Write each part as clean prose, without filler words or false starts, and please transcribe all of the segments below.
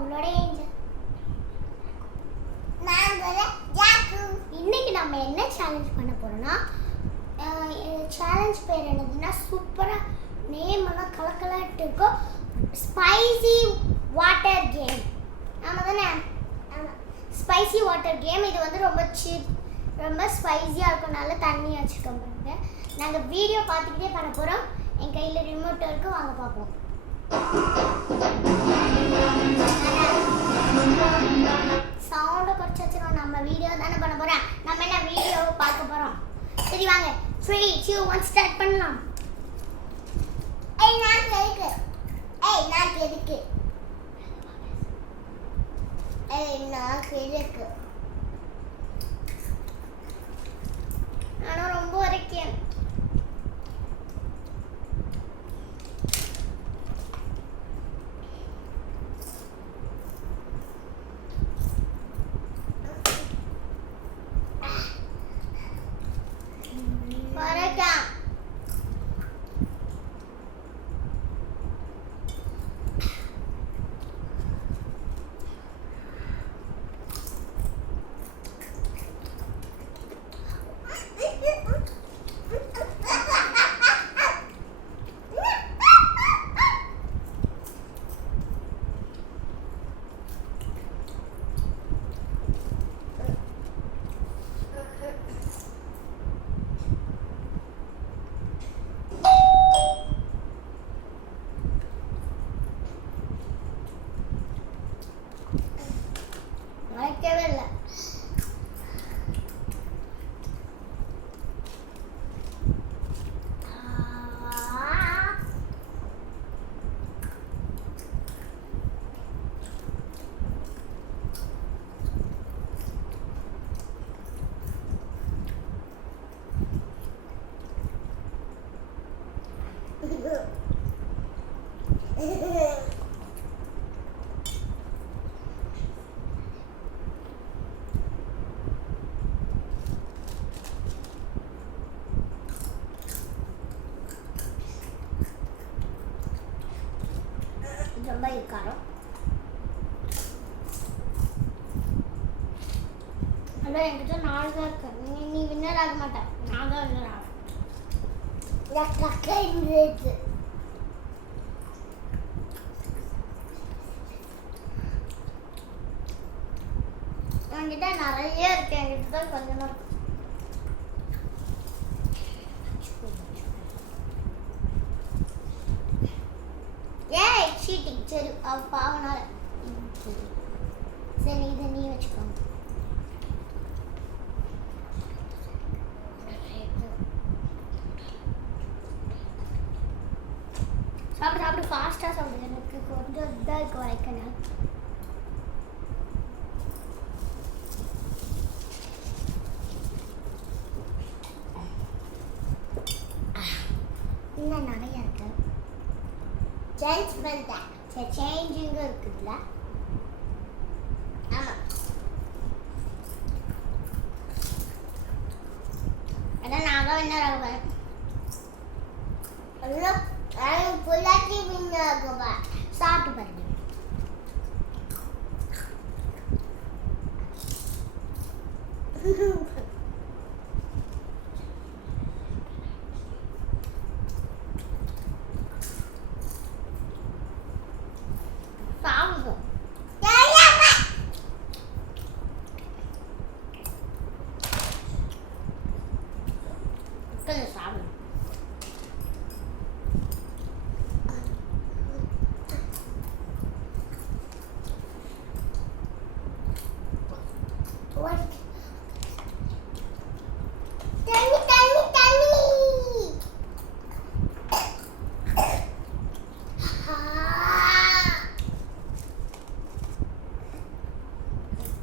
உங்களோட ஏஞ்சல். இன்னைக்கு நம்ம என்ன சேலஞ்ச் பண்ண போறோம்னா, சேலஞ்ச் பேர் என்னதுன்னா சூப்பராக நேம் எல்லாம் கலக்கலாட்டு இருக்கும், ஸ்பைசி வாட்டர் கேம். ஆமாம் தானே? ஆமாம், ஸ்பைசி வாட்டர் கேம். இது வந்து ரொம்ப ஸ்பைஸியாக இருக்கனால தண்ணி வச்சுருக்கோம் பாருங்க. நாங்கள் வீடியோ பார்த்துக்கிட்டே பண்ண போகிறோம். என் கையில் ரிமோட் இருக்குது, வாங்க பார்ப்போம். சவுண்டை குறைச்சி வச்சிடும். நம்ம வீடியோ தானே பண்ண போகிறோம், நம்ம என்ன வீடியோவை பார்க்க போகிறோம். சரி வாங்க, 3, 2, 1 ஸ்டார்ட் பண்ணலாம். நானும் ரொம்ப வரைக்கும் வைக்கவே இல்லை. ரொம்ப இருக்காரம். அதான் என்கிட்ட 4 தான் இருக்கு. நீ வின்னர் ஆக மாட்டேன், நான் தான் வின்னர் ஆகிறேன். என்கிட்ட நிறைய இருக்கு, என்கிட்ட தான் கொஞ்சமா இருக்கு. சீட்டிங். சரி, பாவனால. சரி, இதை நீ வச்சுக்கோங்க. சாப்பிடு ஃபாஸ்ட்டாக சாப்பிடுது. எனக்கு கொஞ்சம் இதாக இருக்கு வரைக்கணும். இன்னும் நிறைய இருக்கு. சேஞ்ச் பண்ணிட்டேன். சரி, சேஞ்சிங்க இருக்குதுல்ல. ஆமாம், அதான் நான் தான் வின்னர் ஆகுவேன். புள்ளாச்சி வின்னர் ஆகுவேன். சாப்பிட்டு பாருங்க.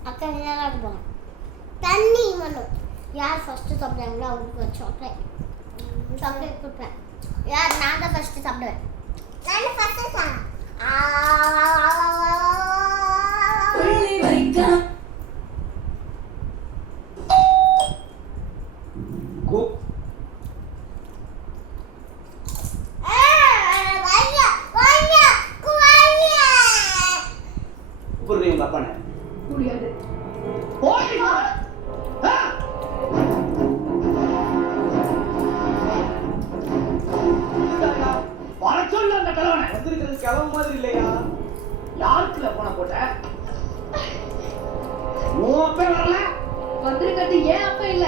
அக்கா என்ன போகலாம். தண்ணி வேணும். யார் ஃபஸ்ட்டு சாப்பிட்றாங்களோ அவங்களுக்கு சாக்லேட் கொடுப்பேன். யார்? நான் தான் ஃபஸ்ட்டு சாப்பிடுவேன். நான் ஃபஸ்ட்டு தான். கூப்பிடுறீ உங்க அப்பனை. முடியாது. வர சொல்லு அந்த கிழவனை. வந்திருக்கிறது கிழவன் மாதிரி இல்லையா? யாருக்குள்ள போன போட்ட? உன் அப்பே வரல? வந்திருக்கிறது ஏன் அப்ப இல்ல,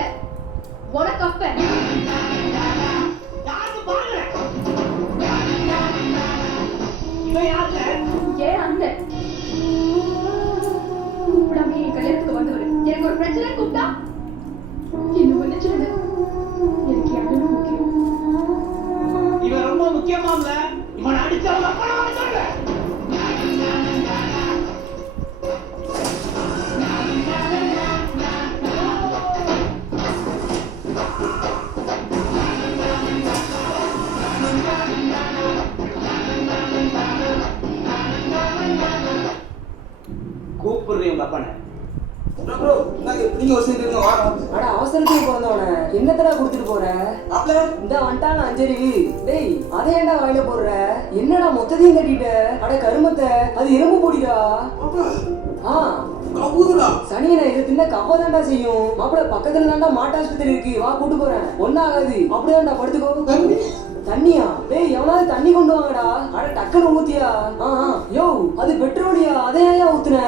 உனக்கு அப்ப. யாருக்கு பாருங்க. இவன் யாருல? ஏன் அந்த கூப்பிடாம என் கல்யாணத்துக்கு வந்தவரு எனக்கு ஒரு பிரச்சனை கூப்பிட்டா இன்னும் என்ன சொல்லுங்க. எனக்கு யாரும் முக்கியம். இவன் ரொம்ப முக்கியமாம்ல. இவன் அடிச்சவங்க அப்பா வர சொல்லு. கூப்பிடுறீ உங்க அப்பனை. ப்ரோ நீங்க ஒரு சைடு இருங்க வாங்க. அட அவசரத்துக்கு பிறந்தவன என்னத்தடா கொடுத்துட்டு போற? அப்பல இந்த வந்துட்டான் அஞ்சலி. டேய் அதை ஏன்டா வாயில போடுற? என்னடா மொத்தத்தையும் கட்டிட்ட? அட கருமத்தை, அது எறும்பு பொடிடா. ஆ கவுதுடா. சனியனை இது தின்ன கவ்வதாண்டா செய்யும். மாப்பிள பக்கத்துல தாண்டா மாட்டாஸ்பத்திரி இருக்கு, வா கூட்டு போறேன். ஒன்னாகாது, அப்படிதான்டா படுத்துக்கோ. தண்ணியா? டேய் எவனாவது தண்ணி கொண்டு வாங்கடா. அட டக்குன்னு ஊத்தியா? யோ அது பெட்ரோலியா, அதை ஏன் ஊத்துன?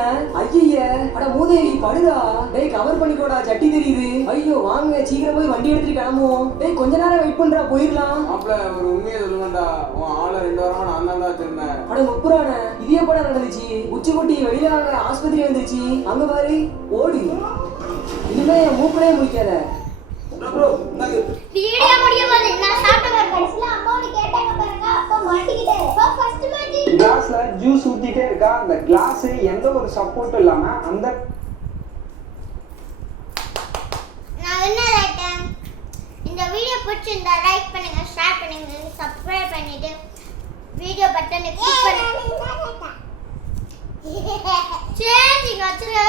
ஐய அட மூதேவி படுடா. டேய் கவர் பண்ணிக்கோடா, சட்டி தெரியுது. ஐயோ வாங்க சீக்கிரம் போய் வண்டி எடுத்துட்டு கிளம்புவோம். டேய் கொஞ்ச நேரம் வெயிட் பண்றா, போயிடலாம். அப்பல ஒரு உண்மையை சொல்லுவேன்டா, உன் ஆளை 2 வாரமா நான் தான் வச்சிருந்தேன். அட முப்புறானே, இது எப்படா நடந்துச்சு? உச்சி கொட்டி வெளியில வாங்க, ஆஸ்பத்திரி வந்துருச்சு. அங்க பாரு, ஓடு. இனிமே என் மூக்களையே முடிக்காத. ப்ரோ நான் வீடியோ முடிய போது நான் சாப்பிட்ட கடைசில அம்மாவோட கேட்டாங்க பாருங்க, அப்பா மாட்டிக்கிட்டாரு. அப்பா ஃபர்ஸ்ட் மாட்டி கிளாஸ்ல ஜூஸ் ஊத்திட்டே இருக்கா. அந்த கிளாஸ் எந்த ஒரு சப்போர்ட்டும் இல்லாம அந்த நான் வின்னர் ஆயிட்டேன். இந்த வீடியோ பிடிச்சிருந்தா லைக் பண்ணுங்க, ஷேர் பண்ணுங்க, சப்ஸ்கிரைப் பண்ணிட்டு வீடியோ பட்டனை கிளிக் பண்ணுங்க. சேஞ்சிங் வச்சிருக்க